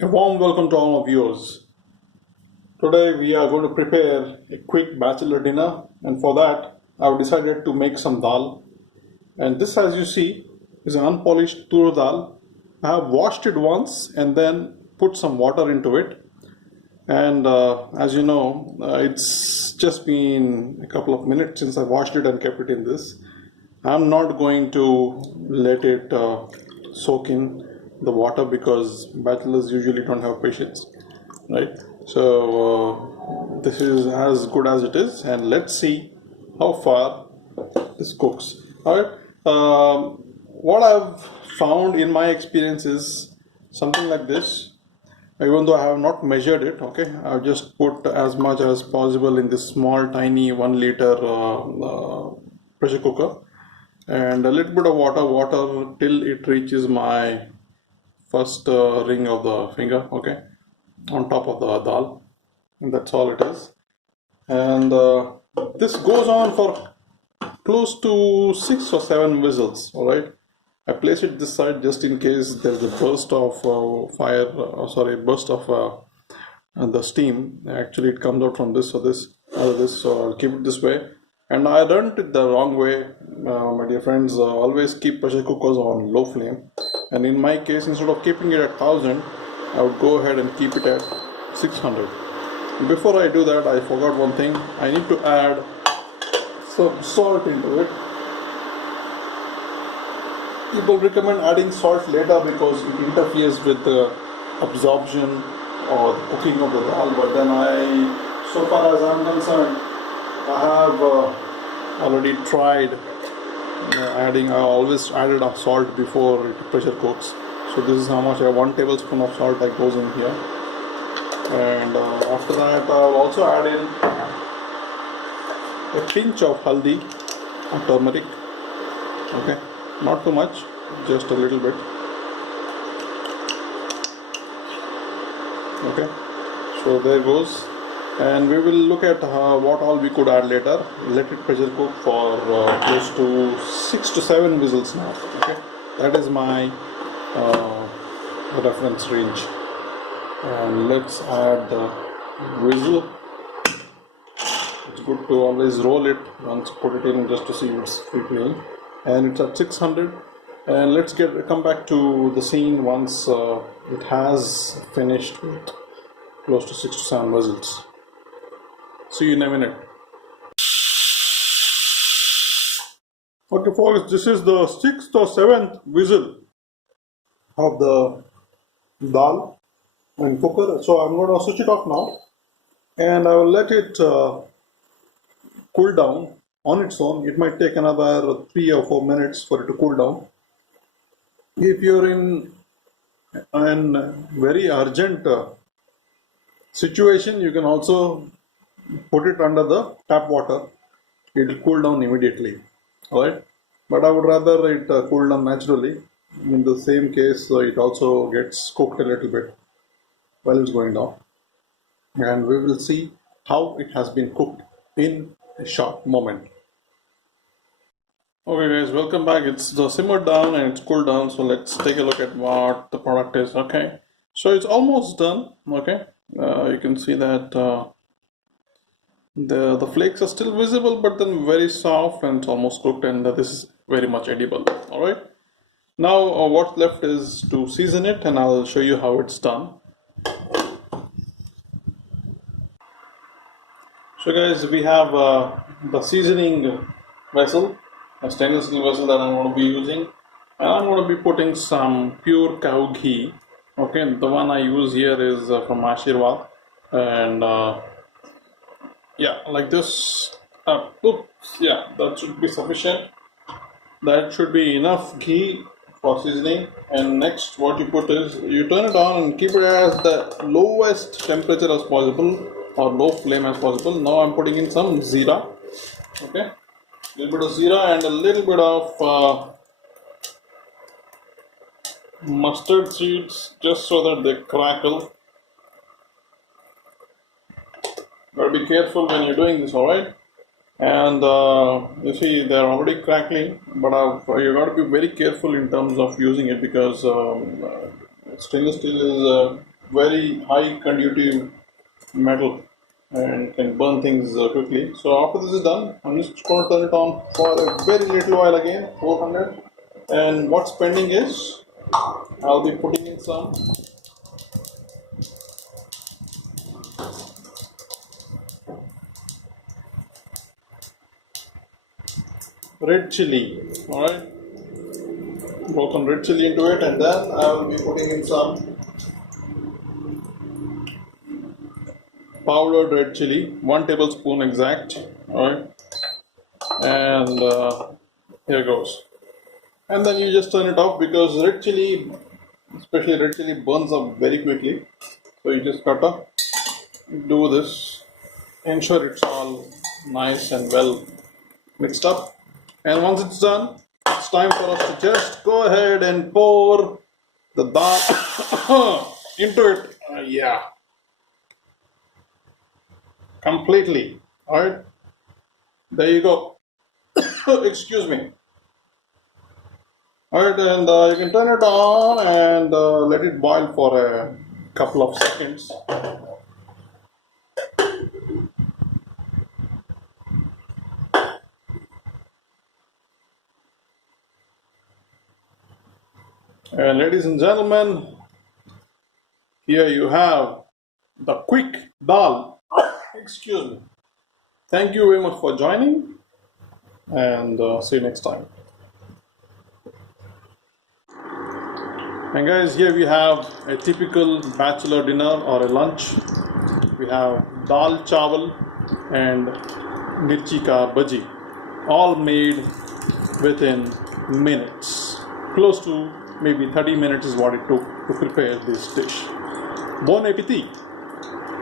A warm welcome to all our viewers. Today we are going to prepare a quick bachelor dinner, and for that I've decided to make some dal. And this, as you see, is an unpolished tur dal. I have washed it once and then put some water into it. And as you know, it's just been a couple of minutes since I washed it and kept it in this. I'm not going to let it soak in the water because bachelors usually don't have patience, right? So this is as good as it is, and let's see how far this cooks. All right. What I've found in my experience is something like this. Even though I have not measured it, okay, I've just put as much as possible in this small, tiny 1 liter pressure cooker, and a little bit of water till it reaches my first ring of the finger, okay, on top of the dal, and that's all it is. And this goes on for close to 6 or 7 whistles. All right, I place it this side just in case there's a burst of burst of the steam. Actually, it comes out from this or this, so I'll keep it this way. And I learned it the wrong way, my dear friends. Always keep pressure cookers on low flame. And in my case, instead of keeping it at 1000, I would go ahead and keep it at 600. Before I do that, I forgot one thing. I need to add some salt into it. People recommend adding salt later because it interferes with the absorption or the cooking of the dal. But then so far as I'm concerned, I have already tried adding. I always added a salt before it pressure cooks. So this is how much. 1 tablespoon of salt that goes in here. And after that, I'll also add in a pinch of haldi or turmeric. Okay, not too much, just a little bit. Okay, so there goes. And we will look at what all we could add later. Let it pressure cook for close to 6 to 7 whistles now. Okay, that is my reference range. And let's add the whistle. It's good to always roll it once put it in just to see it's free playing. And it's at 600. And let's come back to the scene once it has finished with close to 6 to 7 whistles. See you in a minute. Okay, folks, this is the 6th or 7th whistle of the dal and cooker. So I'm going to switch it off now, and I will let it cool down on its own. It might take another 3 or 4 minutes for it to cool down. If you're in a very urgent situation, you can also put it under the tap water. It will cool down immediately. Alright, but I would rather it cool down naturally. In the same case, it also gets cooked a little bit while it's going down, and we will see how it has been cooked in a short moment. Okay guys, welcome back. It's simmered down and it's cooled down, so let's take a look at what the product is. Okay, so it's almost done. Okay, you can see that the flakes are still visible, but then very soft, and it's almost cooked, and this is very much edible. All right, now what's left is to season it, and I'll show you how it's done. So guys, we have the seasoning vessel, a stainless steel vessel that I'm going to be using, and I'm going to be putting some pure cow ghee. Okay, the one I use here is from Ashirwad, and yeah, like this. Yeah, that should be sufficient. That should be enough ghee for seasoning. And next, what you put is you turn it on and keep it at the lowest temperature as possible, or low flame as possible. Now I'm putting in some zira. Okay, a little bit of zira and a little bit of mustard seeds, just so that they crackle. Gotta be careful when you're doing this, alright? And you see they're already crackling, but you got to be very careful in terms of using it, because stainless steel is very high conductive metal and can burn things quickly. So after this is done, I'm just going to turn it on for a very little while again, 400. And what's pending is I'll be putting in some red chili. Alright, work some red chili into it, and then I will be putting in some powdered red chili, 1 tablespoon exact. Alright, and here goes. And then you just turn it off because red chili, especially red chili, burns up very quickly. So you just gotta do this, ensure it's all nice and well mixed up. And once it's done, it's time for us to just go ahead and pour the dal into it. Yeah, completely. Alright, there you go. Excuse me. Alright, and you can turn it on and let it boil for a couple of seconds. And ladies and gentlemen, here you have the quick dal. Excuse me. Thank you very much for joining, and see you next time. And guys, here we have a typical bachelor dinner or a lunch. We have dal chawal and mirchi ka bhaji, all made within minutes. Close to maybe 30 minutes is what it took to prepare this dish. Bon appetit!